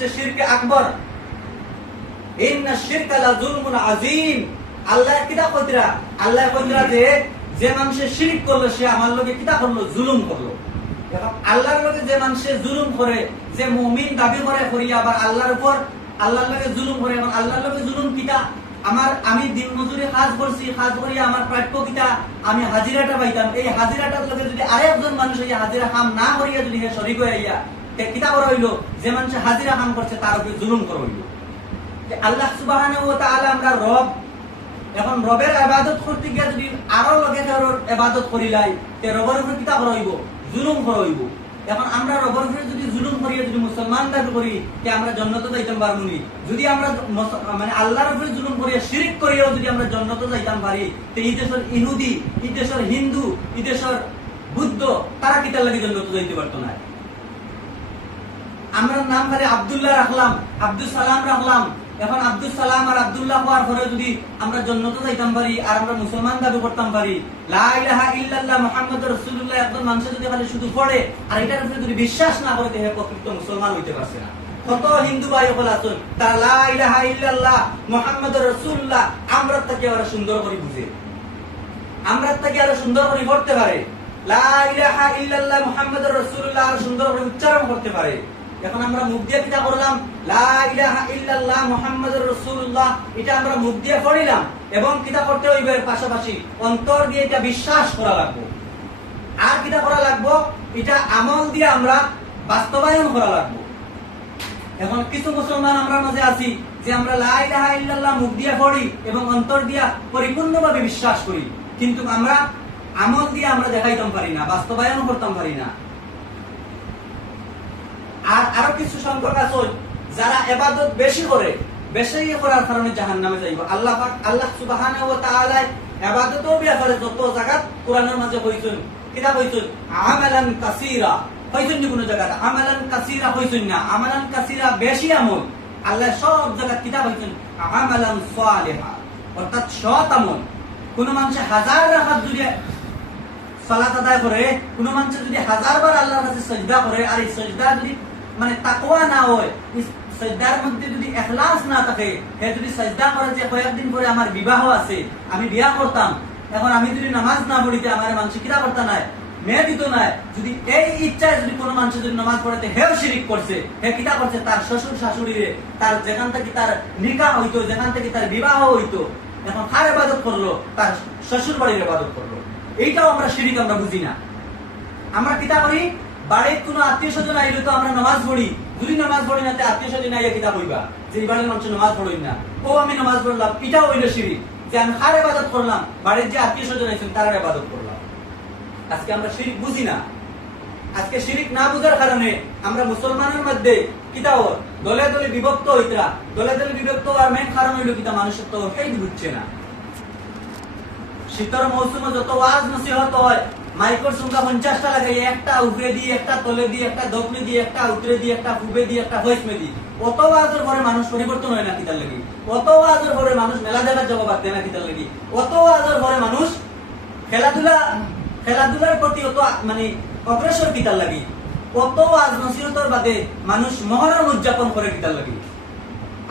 হচ্ছে শিরকে আকবর। ইন্না শিরকা লা যুলমুন আযীম। আল্লাহ কিতা কইরা, আল্লাহ কইরা যে মানুষে শিরক করলো সে আমার লগে কিতা করলো, জুলুম করলো। এখন আল্লাহর লগে যে মানুষে জুলুম করে, যে মুমিন দাবি করে করিয়া আবার আল্লাহর উপর আল্লাহর লগে জুলুম করে, এবং আল্লাহর লগে জুলুম কিতা, আমি দিন মজুরি কাজ করছি, কাজ করিয়া আমার প্রাপ্য কিতা, আমি হাজিরাটা পাইতাম, এই হাজিরাটার লগে যদি আরেকজন মানুষ এই হাজিরা কাম না করিয়া যদি হে শরীক হইয়া কিতা করা হইলো, যে মানুষ হাজিরা কাম করছে তার উপরে জুলুম করা হইলো। আল্লাহ সুবহানাহু ওয়া তাআলা আমরা রব, এখন রবের ইবাদত করতে গিয়ে যদি আরো লগে কারোর ইবাদত করিলাই তে রবের উপরে কিতা করা হইব, জুলুম করা হইব। এখন আমরা রবের উপরে যদি জুলুম করিয়া যদি মুসলমান দাবি করি তে আমরা জান্নাতে যাইতাম পারবো নি। যদি আমরা মানে আল্লাহর উপরে জুলুম করিয়া শিরক করিয়াও যদি আমরা জান্নাতে যাইতাম পারি, তে এই দেশের ইহুদি, এই দেশের হিন্দু, এই দেশের বুদ্ধ তারা কিতার লাগি জান্নাতে যাইতে পারতো না। আমরা নাম করে আব্দুল্লাহ রাখলাম, আব্দুল সালাম রাখলাম, এখন আব্দুল সালাম আর আব্দুল্লাহ হওয়ার পরে যদি আমরা জান্নাতে যাইতাম পারি আর আমরা মুসলমান দাবি করতাম পারি, লা ইলাহা ইল্লাল্লাহ মুহাম্মাদুর রাসূলুল্লাহ একজন মানুষ যদি খালি শুধু পড়ে আর এটার উপরে যদি বিশ্বাস না করে তাহলে প্রকৃত মুসলমান হইতে পারছে না। কত হিন্দু ভাই সকল আছেন তারা লা ইলাহা ইল্লাল্লাহ মুহাম্মাদুর রাসূলুল্লাহ আমরা থেকে আরো সুন্দর করে বুঝে, আমরা থেকে আরো সুন্দর করে পড়তে পারে, লা ইলাহা ইল্লাল্লাহ মুহাম্মাদুর রাসূলুল্লাহ আরো সুন্দর করে উচ্চারণ করতে পারে। এখন আমরা মুখ দিয়ে কিতা করলাম, লা ইলাহা ইল্লাল্লাহ মুহাম্মাদুর রাসূলুল্লাহ, এটা আমরা মুখ দিয়ে পড়িলাম এবং কিতা করতে হইবে, পাশাপাশি অন্তর দিয়ে এটা বিশ্বাস করা লাগবে। আর কিতা করা লাগবে, এটা আমল দিয়ে আমরা বাস্তবায়ন করা লাগবে। এখন কিছু মুসলমান আমরা মাঝে আছি যে আমরা লা ইলাহা ইল্লাল্লাহ মুখ দিয়ে পড়ি এবং অন্তর দিয়া পরিপূর্ণভাবে বিশ্বাস করি, কিন্তু আমরা আমল দিয়ে আমরা দেখাইতাম পারি না, বাস্তবায়ন করতাম পারি না। আর আরো কিছু সংখ্যক আছে যারা ইবাদত বেশি করে, বেশি করার কারণে জাহান্নামে যাইব। আল্লাহ সুবহানাহু ওয়া তাআলা ইবাদতও ব্যাপারে যত জায়গা কোরআনের মাঝে কইছেন, কিতা কইছেন, আমালান কাসীরা কইছেন, কোন জায়গা আমালান কাসীরা কইছেন না, আমালান কাসীরা বেশি আমল। আল্লাহ সব জায়গা কিতা কইছেন, আমালান সালিহা, অর্থাৎ সৎ আমল। কোন মানুষ 1000 রাকাত যদি সালাত আদায় করে, কোন মানুষ যদি 1000 বার আল্লাহর কাছে সিজদা করে, আর এই সিজদা যদি মানে তাকওয়া না হয়, সিজদার মধ্যে যদি ইখলাস না থাকে, হে যদি সিজদা করে যে কয়েকদিন পরে আমার বিবাহ আছে, আমি বিয়া করতাম, এখন আমি যদি নামাজ না পড়িতে আমার মানুষ কিরা করতে নাই, মেয়ে দিত নাই, যদি এই ইচ্ছায় যদি কোনো মানুষ যদি নামাজ পড়াতে হেও শিরিক করছে, হে কিতা করছে, তার শ্বশুর শাশুড়িরে তার যেখান থেকে তার নিকাহ হইতো, যেখান থেকে তার বিবাহ হইতো, এখন কার ইবাদত করলো, তার শ্বশুর বাড়ির ইবাদত করলো। এইটাও আমরা শিরিক আমরা বুঝি না। আমরা কিতা করি, বাড়ির কোনো আত্মীয় স্বজন আইলে তো আমরা নামাজ পড়ি, যদি নামাজ পড়ি না আত্মীয় স্বজন আইয়া কিতা কইবা যে এই বাড়ির মানুষ নামাজ পড়ই না, ও আমি নামাজ পড়লাম, এটাও হইল শিরিক, যে আমি কার ইবাদত করলাম, বাড়ির যে আত্মীয় স্বজন আইছেন তার ইবাদত করলাম। আজকে আমরা শিরিক বুঝি না। আজকে শিরিক না বুঝার কারণে আমরা মুসলমানের মধ্যে কিতাও দলে দলে বিভক্ত হইতরা, দলে দলে বিভক্ত আর মেন কারণ হইল কিতা, মানুষের তো সেই বুঝছে না। শীতের মৌসুমে যত ওয়াজ নসিহত হয়, মাইক্রোর সংখ্যা 50টা লাগাই, একটা উপরে দিয়ে, একটা তলে দিয়ে, একটা দক্ষিণে দিয়ে, একটা উত্তরে দিয়ে, একটা পূবে দিয়ে, একটা পশ্চিমে দিয়ে, অত ওয়াজের পরে মানুষ পরিবর্তন হয় না কিতার লাগি, অত ওয়াজের পরে মানুষ মেলা দেখার জবাব দেয় না কিতার লাগি, অত ওয়াজের পরে মানুষ খেলাধুলার প্রতি অত মানে অগ্রসর কিতার লাগি, অত ওয়াজ নসিহতের বাদে মানুষ মহরম উদযাপন করে কিতার লাগি।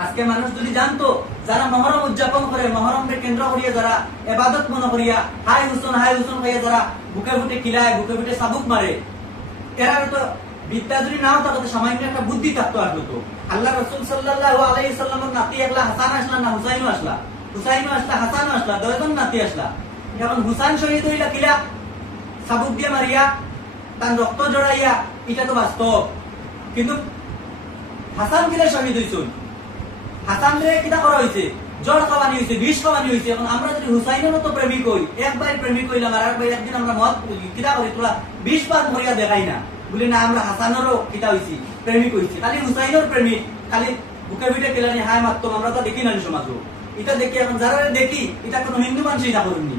আজকে মানুষ যদি জানতো, যারা মহরম উদযাপন করে, মহরমকে কেন্দ্র করিয়া যারা ইবাদত মনে করিয়া হাই হুসন খাইয়া যারা বুকে বুকে কিলায়, বুকে বুকে চাবুক মারে, এরা তো বিদ্যা যদি নাও থাকতো, সামান্য একটা বুদ্ধি থাকতো, আসলো তো। আল্লাহ রাসূল সাল্লাল্লাহু আলাইহি সাল্লামের নাতি একলা হাসান আসলা না হুসাইনও আসলা, হাসানও আসলা, দুইজন নাতি আসলা। এখন হুসাইন শহীদ হইলা কিলা, চাবুক দিয়ে মারিয়া, তার রক্ত জড়াইয়া, এটা তো বাস্তব। কিন্তু হাসান কিলা শহীদ হইছুন, হাসান রে কিতা করা হয়েছে, জ্বর খাওয়ানি হয়েছে, বিষ খাওয়ানি হয়েছে। এখন আমরা যদি হুসাইনের মতো প্রেমিক হই, একবার প্রেমিক হইলাম আর একদিন আমরা মদ কিতা করি, তোরা 20 বার ধরিয়া দেখাই না, বলি না আমরা হাসানেরও কিতা হয়েছি, প্রেমিক হয়েছি, খালি হুসাইনের প্রেমিক, খালি বুকে পিঠে কেলানি হায় মারতাম, আমরা তো দেখি না সমাজ। এটা দেখি এখন যারা দেখি, এটা কোনো হিন্দু মানুষ এটা করেননি,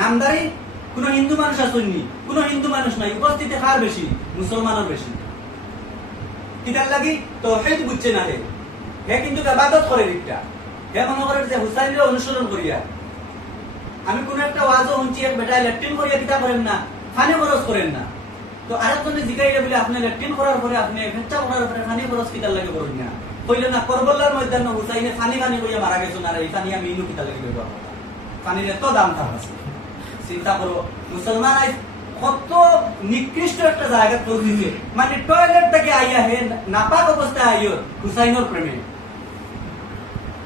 নামদারি কোন হিন্দু মানুষ আসেননি, কোন হিন্দু মানুষ নাই, উপস্থিতি কার বেশি, মুসলমানের বেশি। কিতার লাগি তাওহীদ বুঝছে না, হে কিন্তু ইবাদত করে দিকটা, হে মনে করে যে হুসাইনের অনুসরণ করিয়া। আমি কোন একটা ওয়াজও শুনছি, এক বেটা ল্যাট্রিন করিয়া কিতা করেন না, পানি খরচ করেন না, তো আরেকজনে জিগাইলে বলে আপনি ল্যাট্রিন করার পরে আপনি ফেচ্চা করার পরে পানি খরচ কিতার লাগে করুন না কইলে না করবল্লার ময়দান হুসাইনে পানি পানি কইয়া মারা গেছো না এই পানি আমি ইনু কিতার লাগে ব্যবহার করতাম পানির এত দাম থাকছে চিন্তা করো মুসলমান আজ কত নিকৃষ্ট একটা জায়গা পৌঁছেছে মানে টয়লেট থেকে আইয়া হে নাপাক অবস্থায় আইও হুসাইনের প্রেমে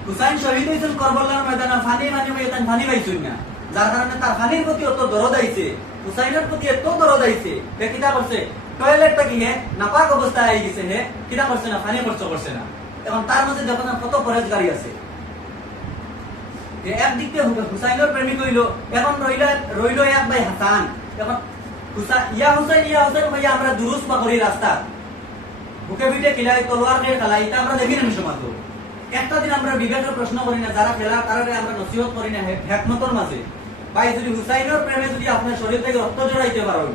হুসাইন শহীদ হয়েছেন করবল্লার ময়দানে পানি পানি হয়ে তাই পানি পাইছেন না যার কারণে তার পানির প্রতি অত দরদ আইছে হুসাইনের প্রতি এত দরদ আইছে হে কিতা করছে টয়লেট থেকে হে নাপাক অবস্থায় আই গেছে হে কিতা করছে না পানি খরচ করছে না এখন তার মাঝে দেখো না কত পরেজগারি আছে একদিক থেকে হুসাইনের প্রেমিক হইল এখন রইল এক ভাই হাসান এখন ইয়া হুসাইন ভাইয়া আমরা দুরুস বা করি রাস্তা বুকে পিঠে কিলাই তলোয়ার দিয়ে খেলাই এটা আমরা দেখি না সমাজ একটা দিন আমরা বিবেকের প্রশ্ন করি না যারা খেলা তারা আমরা নসিহত করি না হেকমতর মাঝে ভাই যদি হুসাইনের প্রেমে যদি আপনার শরীর থেকে রক্ত জড়াইতে পারো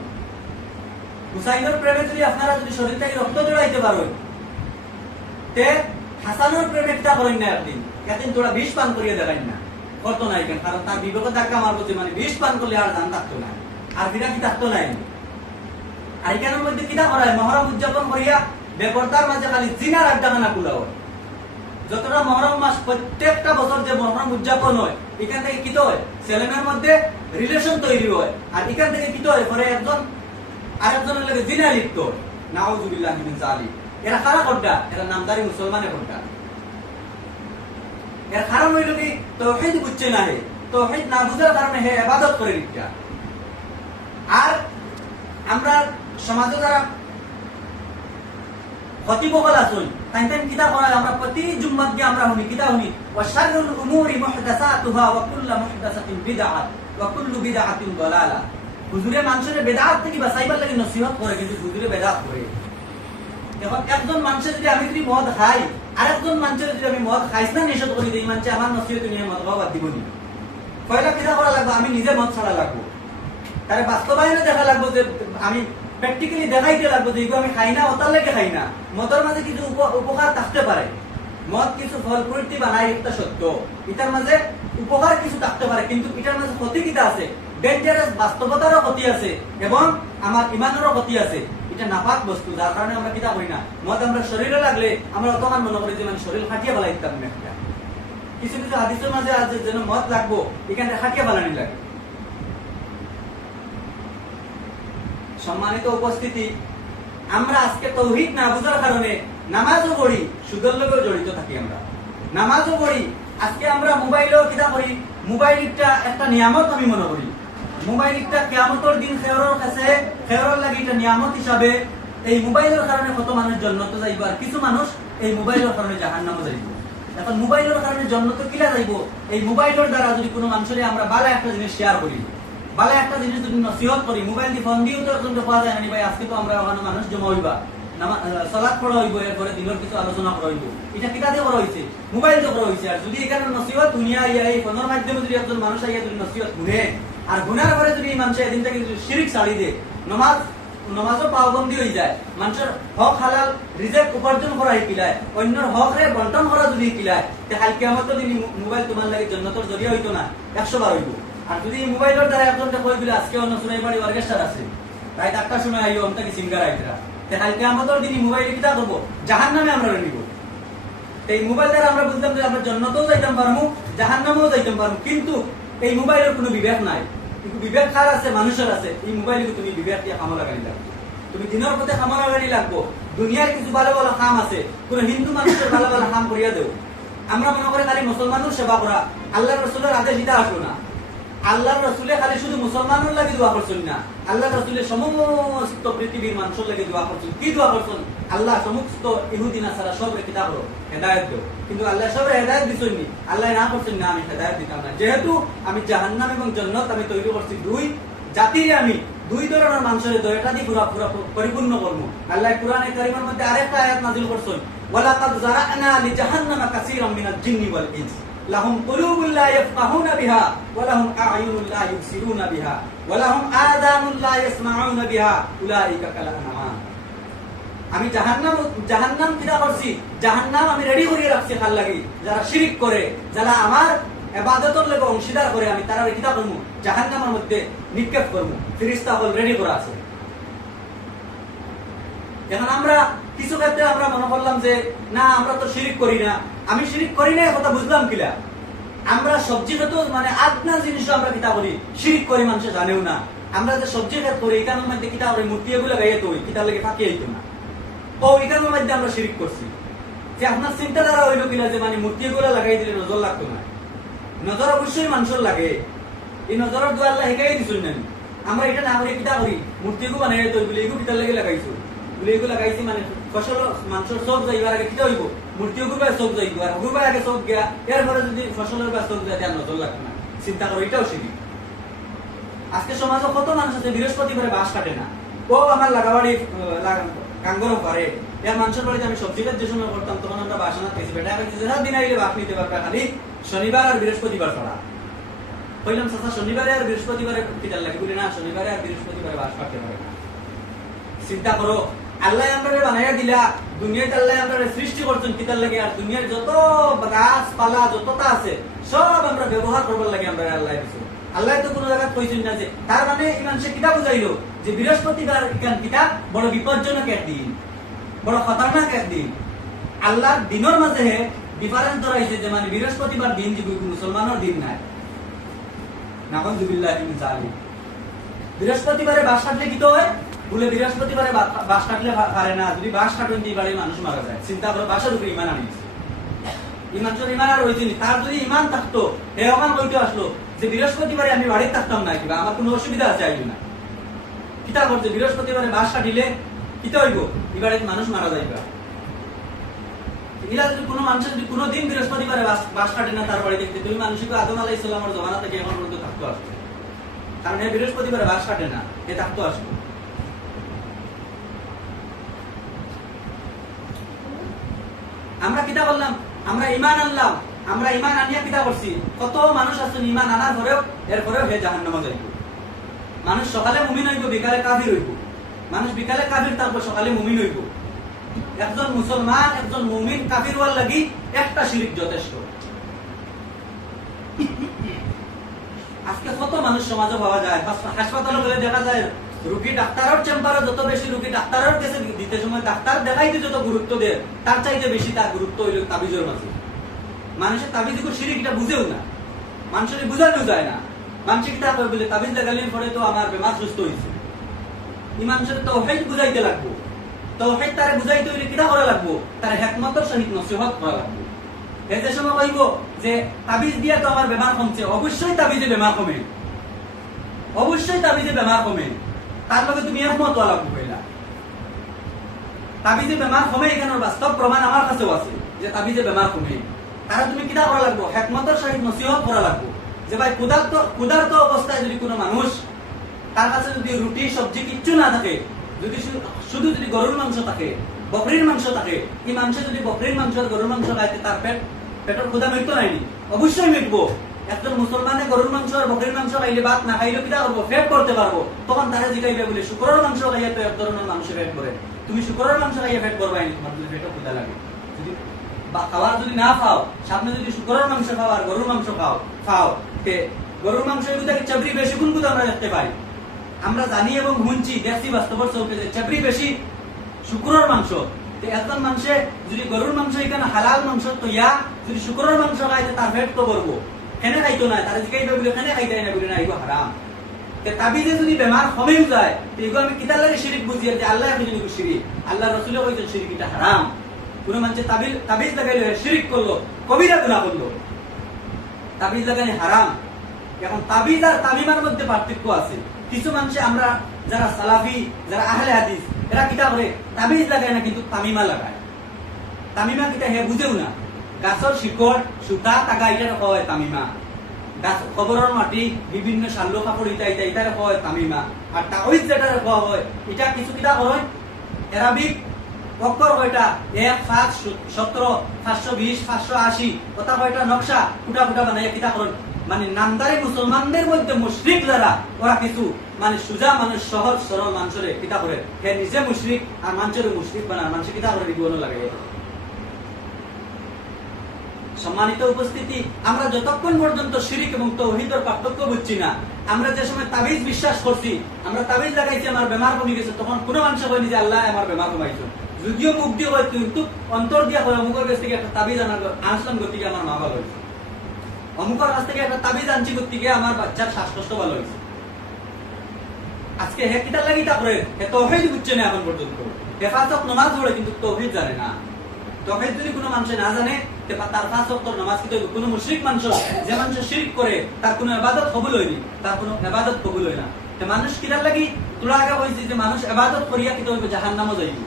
হুসাইনের প্রেমে যদি আপনারা যদি শরীর থেকে রক্ত জড়াইতে পারো তে হাসানের প্রেমে কিতা করেন না একদিন তোরা বিষ পান করিয়ে দেখাই না কত নাই কেন কারণ তার বিবেকের ধাক্কা মারবো যে মানে বিষ পান করলে আর জান থাকতো না আর বিনা কি থাকতো নাই আর এখানের মধ্যে কিতা করায় মহরম উদযাপন করিয়া বেপরদার মাঝে খালি জিনার আড্ডাখানা কুলাও যতটা মহরম মাস প্রত্যেকটা বছর যে মহরম উদযাপন হয় এখান থেকে কি হয় ছেলেমেয়ের মধ্যে রিলেশন তৈরি হয় আর এখান থেকে কি হয় পরে একজন আরেকজনের লাগে জিনা লিপ্ত নাউজুবিল্লাহ মিন যালিক এরা কারা কোড্ডা এরা নামদারি মুসলমানের কোড্ডা এর কারণ হইল কি তাওহীদ বুঝছে না হে তাওহীদ না বুঝার কারণে হে ইবাদত করে লিপ্তা আর আমরা সমাজে যারা খতিবকল আছেন তাই কিতা করা আমরা প্রতি জুম্মাত দিয়ে আমরা শুনি কিতা শুনি ওয়া শাররুল উমুরি মুহদাসাতুহা ওয়া কুল্লু মুহদাসাতিন বিদআহ ওয়া কুল্লু বিদআতিন দালালা হুজুরে মানুষের বেদাত থেকে বাঁচাইবার লাগি নসিহত করে কিন্তু হুজুরে বেদাত করে এখন একজন মানুষের যদি আমি যদি মদ খাই আরেকজন মানুষের যদি আমি মদ খাইছ না নিষেধ করি দিই মানুষ আমার নসিহত নিয়ে মদ খাওয়া বাদ দিব নি পয়লা কিতা করা লাগবে আমি নিজে মদ ছাড়া লাগবো তারে বাস্তবায়নে দেখা লাগবো যে আমি প্র্যাকটিক্যালি দেখাইতে লাগবো যে আমি খাই না ওটার লেগে খাই না মদের মাঝে কিছু উপকার থাকতে পারে মদ কিছু ফল প্রবৃত্তি বানায় একটা সত্য এটার মাঝে উপকার কিছু থাকতে পারে কিন্তু এটার মাঝে ক্ষতি কিটা আছে ডেঞ্জারাস বাস্তবতারও ক্ষতি আছে এবং আমার ইমানেরও ক্ষতি আছে এটা নাপাক বস্তু যার কারণে আমরা কিতা করি না মদ আমরা শরীরে লাগলে আমরা অতমান মনে করি যে মানে শরীর খাটিয়ে ফেলাই দিতাম একটা কিছু কিছু হাদিসের মাঝে আছে যেন মদ লাগবো এখানে খাটিয়ে ফেলানি লাগে সম্মানিত উপস্থিতি আমরা আজকে তাওহীদ না বুঝার কারণে নামাজও পড়ি সুদের লগেও জড়িত থাকি আমরা নামাজও পড়ি আজকে আমরা মোবাইলেও কিতা করি মোবাইলটা একটা নিয়ামত আমি মনে করি মোবাইলটা কিয়ামতের দিন খেয়রের কাছে খেয়রের লাগি এটা নিয়ামত হিসাবে এই মোবাইলের কারণে কত মানুষ জান্নাতে যাইব আর কিছু মানুষ এই মোবাইলের কারণে জাহান্নামে যাইব এখন মোবাইলের কারণে জান্নাতে কিলা যাইব এই মোবাইলের দ্বারা যদি কোনো মানুষের আমরা ভালো একটা জিনিস শেয়ার করি ভালো একটা জিনিস যদি নসিহত করি মোবাইল দিয়ে ফোন দিয়েও তো একজন পাওয়া যায় না ভাই আজকে তো আমরা ওখানে মানুষ জমা হইবা সালাত পড়া হইব এরপরে দিনের কিছু আলোচনা করা হইব এটা কিতা দিয়ে করা হয়েছে মোবাইল দিয়ে করা হয়েছে আর যদি এখানে নসিহত দুনিয়া এই ফোনের মাধ্যমে যদি একজন মানুষ আইয়া যদি নসিহত শুনে আর গুনার পরে যদি মানুষ এদিন থেকে শিরিক ছাড়ি দেয় নমাজও পাবন্দি হয়ে যায় মানুষের হক হালাল রিজেক উপার্জন করা শিকিলায় অন্যর হক রে বন্টন করা যদি শিকিলায় কাল কিয়ামতের দিন মোবাইল তোমার লাগে জান্নাতের জরিয়া হইতো না 100 বার হইব আর যদি মোবাইলের দ্বারা একজনকে কই দিলে আজকে অন্য সুনাই বাড়ি অর্কেস্ট্রা আছে রাত 8টার সময় আইও অন্ত কি সিঙ্গার আইতরা কাল কিয়ামতের দিন মোবাইলে কিতা করব জাহান্নামে আমরা নিব এই মোবাইল দ্বারা আমরা বুঝলাম যে আমরা জান্নাতেও যাইতাম পারমু জাহান্নামেও যাইতাম পারমু কিন্তু এই মোবাইলের কোনো বিবেক নাই বিবেক কার আছে মানুষের আছে এই মোবাইলকে তুমি বিবেক দিয়ে কামলা গাড়ি লাগবে তুমি দিনের পথে কামলা গাড়ি লাগবো দুনিয়ার কিছু ভালো ভালো কাম আছে কোন হিন্দু মানুষের ভালো ভালো কাম করিয়া দেও আমরা মনে করি খালি মুসলমানের সেবা করা আল্লাহ রসুলের আদেশ দিতে আসলো না আল্লাহ রসুলে খালি শুধু মুসলমানের লাগে দোয়া করছেন না আল্লাহ রসুলের সমস্ত পৃথিবীর মানুষের লাগে দোয়া করছেন কি দোয়া করছেন আল্লাহ সমস্ত ইহুদি নাসারা সব কিতাব হলো হেদায়েত দেও কিন্তু আল্লাহ সবে হেদায়েত দিছেন নি আল্লাহ না করছেন না আমি হেদায়েত দিতাম না যেহেতু আমি জাহান্নাম এবং জান্নাত আমি তৈরি করছি দুই জাতিরে আমি দুই ধরনের মানুষের দয়াটা দিয়ে পুরা পুরা পরিপূর্ণ করব আল্লাহ কোরআনে কারীমের মধ্যে আরেকটা আয়াত নাযিল করছেন ওয়ালাকাদ জারা'না লিজাহান্নামা কাসীরাম মিনাল জিন্নি ওয়াল ইনস লাহুম কুলুবুন লা ইয়াফকাহুনা বিহা ওয়া লাহুম আ'য়ুনুন লা ইবসিরুনা বিহা ওয়া লাহুম আযানুন লা ইয়াসমাউনা বিহা উলাইকা কাল আনআম আমি জাহান্নাম কিনা করছি জাহান্নাম আমি রেডি করিয়ে রাখছি কাল লাগি যারা শিরিক করে যারা আমার ইবাদতের লাগি অংশীদার করে আমি তারা কিতা করব জাহান্নামের মধ্যে নিক্ষেপ করব ফেরেশতা হল রেডি করা আছে এখন আমরা কিছু ক্ষেত্রে আমরা মনে করলাম যে না আমরা তো শিরিক করি না, আমি শিরিক করি না কথা বুঝলাম কিলা, আমরা সবজি খেতে মানে আদনা জিনিসও আমরা কিতা করি শিরিক করি, মানুষে জানেও না। আমরা যে সবজি খেত করি এখানের মধ্যে কিতা করি মূর্তি এগুলো গাইয়ে তো কিতার লেগে ফাঁকি হইতো না, ও এখানের মধ্যে আমরা শিরিক করছি। যে আপনার চিন্তাধারা হইলো কিনা যে মানে মূর্তি এগুলো লাগাই দিলে নজর লাগতো না, নজর অবশ্যই মানুষের লাগে, এই নজরের দোয়া আল্লাহ হেকাই দিছিল না। আমরা এটা না করি কিতা করি মূর্তি এগুলো বানাই তো বলে এগুলো কিতার লেগে লাগাইছো, বলে এগুলো লাগাইছি মানে ফসল মানুষের সব যাইবার আগে কিতা হইব মূর্তি গুরবাই চোখ যাইব, আর গুরবাই আগে চোখ গিয়া এরপরে যদি ফসলের বা চোখ যায় তার নজর লাগবে না, চিন্তা করো এটাও শিরিক। আজকে সমাজে কত মানুষ আছে বৃহস্পতিবারে বাঁশ কাটে না, ও আমার লাগাবাড়ি কাঙ্গরও করে, এর মানুষের বাড়িতে আমি সবজিটা যে সময় করতাম তখন আমরা বাঁশ আনা খেয়েছি, বেটা দিন আইলে বাঁশ নিতে পারবে খালি শনিবার আর বৃহস্পতিবার ছাড়া। কইলাম চাচা শনিবারে আর বৃহস্পতিবারে কিতার লাগে, বলি না শনিবারে আর বৃহস্পতিবারে বাঁশ কাটতে পারে না। চিন্তা করো আল্লাহ আমরা বানাইয়া দিলা, দুনিয়াতে আল্লাহ আমরা সৃষ্টি করছেন কিতার লাগে, আর দুনিয়ার যত গাছপালা যতটা আছে সব আমরা ব্যবহার করবার লাগে আমরা আল্লাহ দিছো। আল্লাহ তো কোনো জায়গায় কইছেন না যে, তার মানে এই মানুষে কিতা বুঝাইলো যে বৃহস্পতিবার কিতা বড় বিপজ্জনক একদিন, বড় খতরনাক একদিন। আল্লাহর দিনের মাঝে ডিফারেন্স ধরাইছে যে মানে বৃহস্পতিবার দিন যে মুসলমানের দিন নাই, নাউযুবিল্লাহি মিন যালিক। বৃহস্পতিবারে বাস কাটলে কি তো হয় বলে বৃহস্পতিবারে বাস কাটলে পারে না, যদি বাস কাটেন দিয়ে বাড়ি মানুষ মারা যায়। চিন্তা করো বাসের উপরে ইমান আনিছে, ইমানের ইমান আর হইতেনি, তার যদি ইমান থাকতো হে ওখান কইতে আসলো যে বৃহস্পতিবারে আমি বাড়িতে থাকতাম না কিবা আমার কোনো অসুবিধা আছে আইলো না, কিতা করছে বৃহস্পতিবারে বাস কাটিলে কিতা হইব এই বাড়িতে মানুষ মারা যাইবা। এরা যদি কোনো মানুষের যদি কোনোদিন বৃহস্পতিবারে বাস কাটে না তার বাড়িতে, তুমি মানুষকে আদম আলাইহিস সালামের জমানা থেকে এখন পর্যন্ত থাকতো আসতো, কারণ হে বৃহস্পতিবারে বাস কাটে না, হে থাকতো আসতো। আমরা কিতা বললাম আমরা ইমান আনলাম, আমরা ইমান আনিয়া কিতা করছি, কত মানুষ আছেন ইমান আনার পরেও এরপরেও হে জাহান্নামে যাইব। মানুষ সকালে মুমিন হইব বিকালে কাফির হইব, মানুষ বিকালে কাফির তারপর সকালে মুমিন হইব। একজন মুসলমান একজন মুমিন কাফির হওয়ার লাগি একটা শিরিক যথেষ্ট। আজকে কত মানুষ সমাজে পাওয়া যায়, হাসপাতালে গেলে দেখা যায় রোগী ডাক্তারের চেম্বারে যত বেশি রোগী ডাক্তারের কাছে দিতে সময় ডাক্তার দেখাইতে যত গুরুত্ব দেয় তার চাইতে বেশি তার গুরুত্ব হইল তাবিজের মাঝে। মানুষের তাবিজ শিরিকটা বুঝেও না, মানুষের বুঝানো যায় না। মানুষের কিতা কয় বলে তাবিজ লাগালে পরে তো আমার বেমার সুস্থ হয়েছে, এই মানুষের তাওহীদ বুঝাইতে লাগবো, তাওহীদ তারে বুঝাইতে হইলে কিতা করা লাগবো, তার হিকমতের সহিত নসিহত করা লাগবো। এই যে সময় কইব যে তাবিজ দিয়া তো আমার বেমার কমছে, অবশ্যই তাবিজে বেমার কমে, অবশ্যই তাবিজে বেমার কমে, তার লগে তুমি একমত হওয়া লাগবে। কইলা তাবিজে বেমার কমে, এখানে বাস্তব প্রমাণ আমার কাছেও আছে যে তাবিজে বেমার কমে। তারা তুমি কিতা করা লাগবো, হিকমতের সহিত নসিহত করা লাগবো যে ভাই ক্ষুধার্ত অবস্থায় যদি কোনো মানুষ তার কাছে যদি রুটি সবজি কিচ্ছু না থাকে, যদি শুধু যদি গরুর মাংস থাকে বকরির মাংস থাকে, এই মানুষে যদি বকরির মাংস আর গরুর মাংস খাইতে তার পেটের ক্ষুধা মিটতো নাইনি, অবশ্যই মিটবো। একজন মুসলমানে গরুর মাংস আর বকরির মাংস খাইলে ভাত না খাইলে কিটা করবো, পেট করতে পারবো। তখন তারা জিগাইবে বলে শুকরের মাংস খাইয়া তো এক ধরনের মানুষের পেট করে, তুমি শুকরের মাংস খাইয়া পেট করবাই নি, তোমার যদি পেটে ক্ষুধা লাগে। যদি খাওয়ার যদি না খাও, সামনে যদি শুকরের মাংস খাও আর গরুর মাংস খাও গরুর মাংসের ভিতরে চাবড়ি বেশি গুণ আমরা দেখতে পাই, আমরা জানি এবং শুনছি দেখছি বাস্তবের চৌকে যে চাবড়ি বেশি শুকরের মাংস। একজন মানুষে যদি গরুর মাংস এখানে হালাল মাংস তো ইয়া যদি শুকরের মাংস খাইতে তার পেট তো করবো, কেনে খাইতো না, তারা জিগাইবে বলে কেনে খাইতে না বলে না এগুলো হারাম। তাবিজে যদি বেমার কমেও যায় এগুলো আমি কিতার লাগে শিরিক বুঝি যে আল্লাহ কইছেন শিরিক, আল্লাহ রাসূলও কইছেন শিরিক এটা হারাম। কোন মানুষে তাবিজ লাগাইলে শিরিক করলো, কবিরা গুনাহ করলো, তাবিজ লাগানি হারাম। এখন তাবিজ আর তামিমার মধ্যে পার্থক্য আছে। কিছু মানুষে আমরা যারা সালাফি যারা আহলে হাদিস এরা কিতা করে তাবিজ লাগায় না কিন্তু তামিমা লাগায়। তামিমা কিতা হে বুঝেও না, গাছের শিকড় সুতা টাকা এটা হয় তামিমা, গাছ খবরের মাটি বিভিন্ন শাল্লো কাপড় ইটা ইটা এটা হয় তামিমা। আর তাওহিদ যেটা হয় এটা কিছু কিতা হয় আরবিক অক্ষর কয়টা 1 5 17 520 580 কথা কয়টা নকশা ফুটা ফুটা বানাইয়া কিতা করেন, মানে নামদারি মুসলমানদের মধ্যে মুশরিক যারা ওরা কিছু মানে সুজা মানুষ সহজ সরল মানুষের কিতা করে হে নিজে মুশরিক আর মানুষের মুশরিক বানায়, মানুষের কিতা করে জীবন লাগে। সম্মানিত উপস্থিতি, আমরা যতক্ষণ পর্যন্ত শিরিক এবং তাওহীদের পার্থক্য বুঝছি না, আমরা যে সময় তাবিজ বিশ্বাস করছি, আমরা তাবিজ লাগাইছি আমার বেমার কমে গেছে, তখন কোনো মানুষ হয়নি যে আল্লাহ আমার বেমার কমাইছে। যদিও মুখ দিয়ে হয় কিন্তু অন্তর দিয়া হয় অমুকের কাছ থেকে একটা তাবিজ আনলাম গতিকে আমার মা ভালো হয়েছে, অমুকের কাছ থেকে একটা তাবিজ আনছি গতিকে আমার বাচ্চার শ্বাসকষ্ট ভালো হয়েছে। আজকে হে কিটা লাগি তা করে হে তাওহীদ বুঝছে না এখন পর্যন্ত। হেফাজত নামাজ পড়ে কিন্তু তাওহীদ জানে না। তাওহীদ যদি কোনো মানুষ না জানে তার 5 ওয়াক্ত নামাজ কিন্তু কোনো মুশরিক মানুষ যে মানুষ শিরক করে তার কোনো ইবাদত কবুল হয়নি, তার কোনো ইবাদত কবুল হয় না। তে মানুষ কিটা লাগি তোরা আগে হইছে যে মানুষ ইবাদত করিয়া কিন্তু জাহান্নামে যাইবে।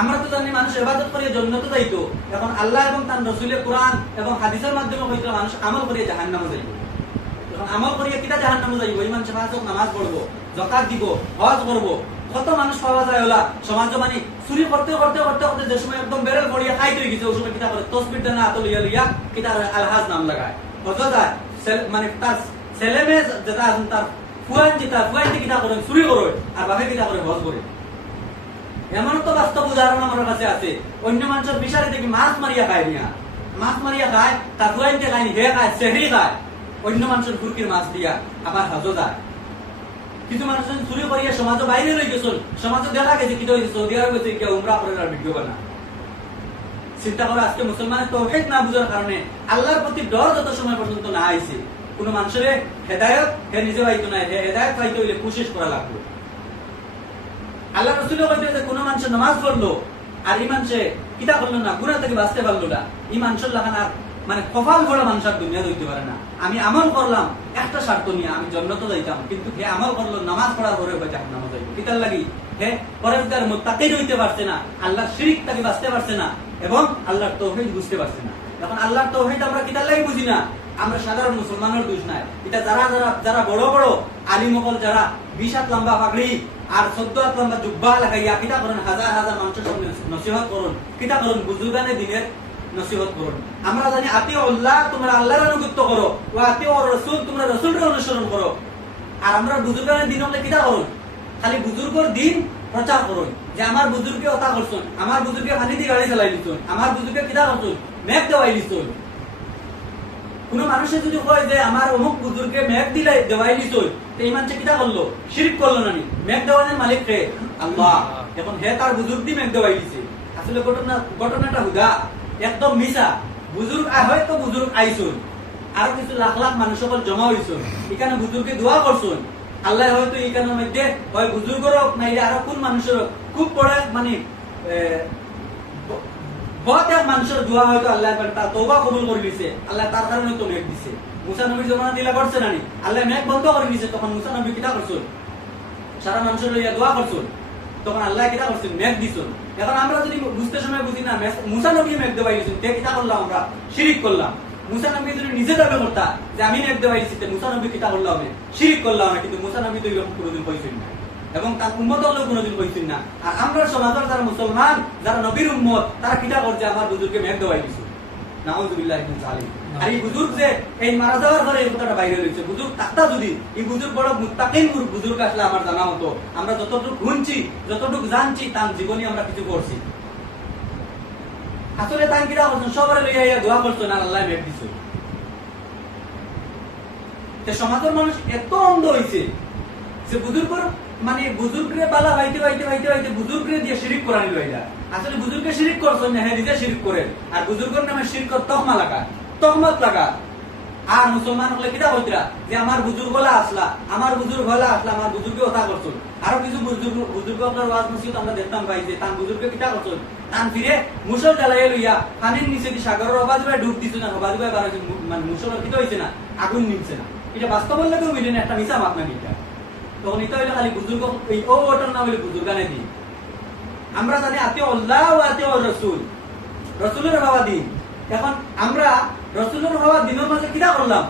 আমরা তো জানি মানুষ ইবাদত করিয়া জান্নাতে যাইতো, এখন আল্লাহ এবং তার রাসূলের কোরআন এবং হাদিসের মাধ্যমে হইতো মানুষ আমল করিয়া জাহান্নামে যাইবে। এখন আমল করিয়া কিটা জাহান্নামে যাইবে? ওই মানুষ 5 ওয়াক্ত নামাজ পড়বো, যাকাত দিব, হজ করবো। কত মানুষ পাওয়া যায় ওলা সমাজ মানে চুরি করতে করতে করতে করতে যে সময় একদম বেরেল পড়িয়া খাইতে হয়ে গেছে, ওই সময় কিতা করে তসবির দানা হাতে লইয়া লইয়া কিতা আলহাজ নাম লাগায়, হজ যায় মানে তার ছেলে মেয়ে যেটা আছেন তার ফুয়াইতে কিতা করে চুরি করে আর বাপে কিতা করে হজ করে। এমন তো বাস্তব উদাহরণ আমার কাছে আছে। অন্য মানুষের বিচারে দেখি মাছ মারিয়া খায় নিয়া, মাছ মারিয়া খায়, তার ফুয়াইতে খায়নি, হে খায় সেহরি খায় অন্য মানুষের ফুরকির মাছ দিয়া, আবার হজও যায়। কিছু মানুষ চুরি করিয়া সমাজে বাইরে রয়ে গেছিল, সমাজে দেখা গেছে কি হয়েছে সৌদি আরব গেছে কেউ উমরা করে আর ভিডিও বানা। চিন্তা করো আজকে মুসলমানের তাওহীদ না বুঝার কারণে আল্লাহর প্রতি ডর যত সময় পর্যন্ত না আইছে, কোন মানুষের হেদায়েত হে নিজে পাইতো না, হেদায়েত পাইতে হইলে কোশিশ করা লাগবে। আল্লাহ রাসূলও কইতে যে কোন মানুষ নামাজ পড়লো আর এই মানুষে কিতা করলো না, গুনাহ থেকে বাঁচতে পারলো না, এই মানুষের লাগানা মানে কপাল ভরা মানুষের দুনিয়া হইতে পারে না। আমি আমল করলাম একটা স্বার্থ নিয়ে আমি জান্নাতে যাইতাম, কিন্তু হে আমল করলো নামাজ পড়ার পরে জাহান্নামে যাইব। কিতার লাগি হে পরেজগার মুত্তাকিন হইতে পারছে না, আল্লাহর শিরক থেকে বাঁচতে পারছে না এবং আল্লাহর তাওহীদ বুঝতে পারছে না। এখন আল্লাহর তাওহীদ আমরা কিতার লাগি বুঝি না, আমরা সাধারণ মুসলমানের দোষ নাই। এটা যারা যারা যারা বড় বড় আলিম হল, যারা 20 হাত লম্বা পাগড়ি আর 14 হাত লম্বা জুব্বা লাগাইয়া কিতা করেন, হাজার হাজার মানুষের সামনে নসিহত করুন, কিতা করুন বুজুর্গানে দিনের নসিহত করুন। আমরা জানি আতিউল্লাহ তোমরা আল্লাহর আনুগত্য করো, ওয়া আতিউর রাসূল তোমরা রাসূলের অনুসরণ করো। আর আমরা বুজুর্গানের দিন হলে কিতা করুন, খালি বুজুর্গের দিন প্রচার করুন যে আমার বুজুর্গে কথা করছুন, আমার বুজুর্গে পানি দিয়ে গাড়ি চালাই দিছুন, আমার বুজুর্গে কিতা করছুন মেঘ দেওয়াই দিছুন। কোন মানুষের যদি হয় যে আমার অমুক বুজুর্গে মেঘ দিলাই দেওয়াই দিছুন, তো এই মানুষ কিতা করলো, শিরক করলো না। মেঘ দেওয়ানের মালিক কে? আল্লাহ। এখন হে তার বুজুর্গ দিয়ে মেঘ দেওয়াই দিছে। আসলে ঘটনাটা হুদা একদম মিছা। বুজুর্গ হয়তো বুজুর্গ আইসুন, আরো কিছু লাখ লাখ মানুষ সকল জমা হইছুন, এখানে বুজুর্গে দোয়া করছুন। আল্লাহ হয়তো এখানের মধ্যে হয় বুজুর্গর হোক নাইলে আরো কোন মানুষের হোক খুব বড় মানে বহুত এক মানুষের দোয়া হয়তো আল্লাহ তার তওবা কবুল করে দিয়েছে, আল্লাহ তার কারণে তো মেঘ দিছে। মুসা নবীর জমানা দিলা করছে না, আল্লাহ মেঘ বন্ধ করে দিয়েছে, তখন মুসা নবী কিতা করছুন, সারা মানুষের লইয়া দোয়া করছুন, তখন আল্লাহ কিতা করছেন মেঘ দিছুন। এখন আমরা যদি বুঝতে সময় বুঝি না মুসা নবী মেঘ দেওয়াই দিয়েছেন, তে কিতা করলাম আমরা শিরিক করলাম। মুসা নবী যদি নিজে দাবি করতা যে আমি মেঘ দেওয়াই দিচ্ছি, মুসা নবী কিতা করলাম শিরিক করলাম না। কিন্তু মুসা নবী তো এরকম কোনোদিন কইছেন না এবং তার উম্মত হলেও কোনোদিন কইছেন না। আর আমরা সমাজের যারা মুসলমান, যারা নবীর উম্মত, তারা কিতা করছে আমার বুজুর্গকে মেঘ দেওয়াই দিছে। নাউযুবিল্লাহি মিন যালিক। আর এই বুজুর্গ যে এই মারা যাওয়ার পরে এই কথাটা বাইরে রয়েছে, বুজুর্গ থাকতা যদি এই বুজুর্গ বড় মুত্তাকিন বুজুর্গ আসলে আমার জানা হতো, আমরা যতটুকু শুনছি যতটুকু জানছি তার জীবনে আমরা কিছু করছি। আসলে তান কিরা করছেন সবারে লইয়া দোয়া করছেন আর আল্লাহ মেঘ দিছে। সমাজের মানুষ এত অন্ধ হয়েছে যে বুজুর্গর মানে বুজুর্গরে বালা হইতে হইতে হইতে হইতে বুজুর্গরে দিয়ে শিরিক করানি লইলা। আসলে বুজুর্গে শিরিক করছেন না, হ্যাঁ নিজে শিরিক করেন। আর বুজুর্গের নামে শিরিক তহমা লাগা, তহমত লাগা। আর মুসলমান হলে কিটা হইতরা যে আমার বুজুর্গ হলা আসলা, আমার বুজুর্গ হলা আসলা, আমার বুজুর্গে কথা করছেন। আরো কিছু বুজুর্গ আপনার ওয়াজ মসজিদ আমরা দেখতাম ভাই যে তার বুজুর্গে কিটা করছেন, তান ফিরে মুসল জ্বালাইয়া লইয়া পানির নিচে দিয়ে সাগরের অবাজ ভাই ডুব দিছে না, অবাজ ভাই বাড়াইছে, মানে মুসলের কিটা হয়েছে না, আগুন নিচ্ছে না। এটা বাস্তব বললে কেউ মিলে না, একটা মিশা মাপ না এটা। তখন এটা হইলে খালি বুজুর্গ এই ওটার নাম হইলে বুজুর্গানে দিন। আমরা জানি আতিউল্লাহ ওয়া আতিউর রাসূল, রাসূলের হওয়া দিন। এখন আমরা রাসূলের হওয়া দিনের মাঝে কিটা করলাম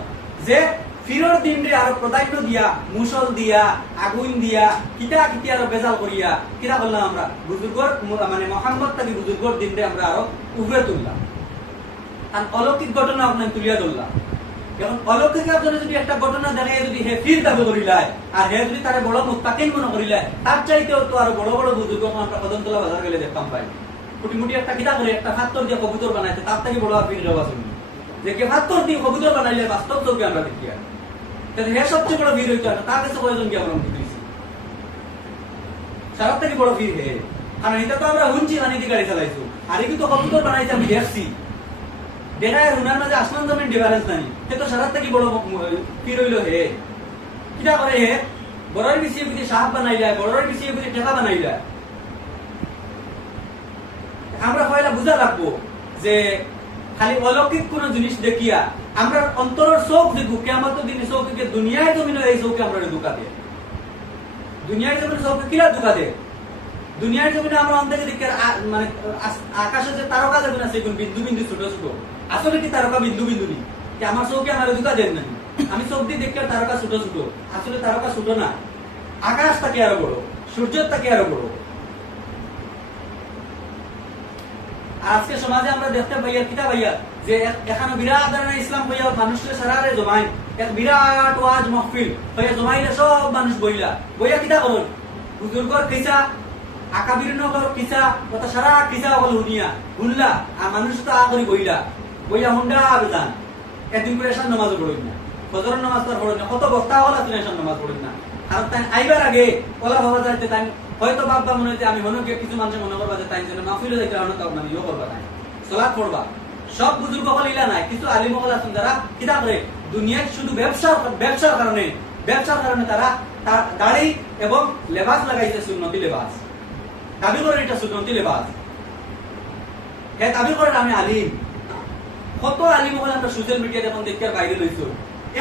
যে ফিরর দিন রে আরো প্রাধান্য দিয়া, মুসল দিয়া, আগুন দিয়া, কিটা কিটা আরো বেজাল করিয়া কিটা করলাম আমরা বুজুর্গর মানে মুহাম্মদ তাকে বুজুর্গর দিন রে আমরা আরো উপরে তুললাম। আর অলৌকিক ঘটনা আপনার তুলিয়া ধরলাম। এখন অলৌকিকের জন্য যদি একটা ঘটনা দেখায় যদি হে ফির দাবি করিলায় আর হে যদি তারে বড় মুত্তাকিন মনে করিলায়, তার চাইতেও তো আরো বড় বড় বুজুর্গ আমরা কদমতলা বাজার গেলে দেখতাম পাই। কুটিমুটি একটা কিতা করে একটা ফাত্তর দিয়ে কবুতর বানাইছে, তার থেকে বড় আর পীর রেওয়াজ হইনি যে কে ফাত্তর দিয়ে কবুতর বানাইলে বাস্তব চোখে আমরা দেখি। আর তাহলে হে সবচেয়ে বড় পীর হইতো না, তার কাছে কয়জন কি আমরা মুক্তি দিয়েছি? সারা থেকে বড় পীর হে। কারণ এটা তো আমরা হুঞ্চি হানিতে গাড়ি চালাইছো, আর এই তো কবুতর বানাইছে আমি দেখছি। দেখায় রুনার মাঝে আসমান জমিন ডিফারেন্স নাই, সে তো সারা থেকে বড় পীর হইল হে। কিটা করে হে? বড়ের বিছিয়ে বুঝি সাহাব বানাই যায়, বড়ের বিছিয়ে বুঝি টেকা বানাই যায়। আমরা পয়লা বুঝা রাখবো যে খালি অলৌকিক কোন জিনিস দেখিয়া আমরা অন্তরের চোখ দেখবো, কেমন দিন চৌকে দুনিয়ায় জমিনে এই চৌকে আমরা ধোকা দেয়। দুনিয়ার জমিনে চৌকে কিরা ধোকা দেয়? দুনিয়ার জমিনে আমরা অন্তকে দেখি মানে আকাশে যে তারকা যাবে না সেগুলো বিন্দু বিন্দু ছোট ছোট, আসলে কি তারকা বিন্দু বিন্দু নেই? আমার চৌকে আমার ধোকা দেন নাই, আমি চোখ দিয়ে দেখি তারকা ছোট ছোট, আসলে তারকা ছোট না, আকাশ তাকে আরো বড়, সূর্য তাকে আরো বড়। আজকে সমাজে আমরা দেখতে পাইয়া কিতা পাইয়া যে এখানে বিরাট ধরনের ইসলাম হইয়া মানুষের সারারে জমাই, এক বিরাট ওয়াজ মাহফিল হইয়া জমাইলে সব মানুষ বইলা বইয়া কিতা করুন বুজুর্গর কিসা আকাবির নগর কিসা কথা সারা কিসা হল হুনিয়া হুনলা, আর মানুষ তো আগরি বইলা বইয়া হুন্ডা আবেদান একদিন করে এসান নামাজ পড়েন না, ফজরের নামাজ তো পড়েন না, কত বক্তা হলা তুমি এসান নামাজ পড়েন না। আর তাই আইবার আগে ওলা ভাবা যাইতে তাই হয়তো বাবা মনে হইতে আমি মনে কিছু মানুষ মনে করবা যে তাই জন্য মাহফিলে যাইতে মানে ইয়ে করবা নাই, সালাত পড়বা। সব বুজুর্গ হল ইলা নাই, কিছু আলিম হল আছেন যারা কিতা করে দুনিয়ায় শুধু ব্যবসার কারণে তারা দাড়ি এবং লেবাস লাগাইছে, সুন্নতি লেবাস দাবি করেন, এটা সুন্নতি লেবাস। হ্যাঁ দাবি করেন আমি আলিম। কত আলিম হল আমরা সোশ্যাল মিডিয়া এখন দেখতে বাইরে লইছো,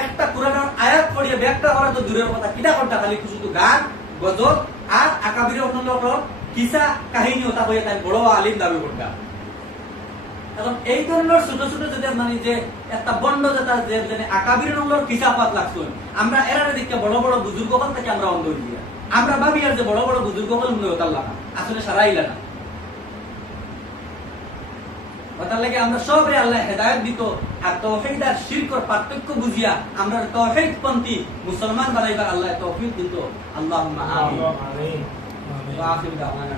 একটা কোরআনের আয়াত পড়িয়ে ব্যাখ্যা করা তো দূরের কথা, কিতা করতে খালি শুধু গান গজল আর আকাবির অন্য কিসা কাহিনী ওটা হয়ে তাই বড় আলিম দাবি করতা। এখন এই ধরনের ছোট ছোট যদি মানে যে একটা বন্ড যেটা যে আকাবির নঙ্গর কিসা পাত লাগতো, আমরা এরা দেখতে বড় বড় বুজুর্গ হল থেকে আমরা অন্ধ হইয়া আমরা ভাবি আর যে বড় বড় বুজুর্গ হল মনে হতাল লাগা, আসলে সারাইলা না। ওটার লাগে আমরা সবরে আল্লাহ হেদায়েত দিত, আর তাওহীদ আর শিরকের পার্থক্য বুঝিয়া আমরা তাওহীদ পন্থী মুসলমান বানাইবার আল্লাহ তৌফিক দিত। আল্লাহুম্মা আমিন। ওয়া আখিরু দাওয়ানা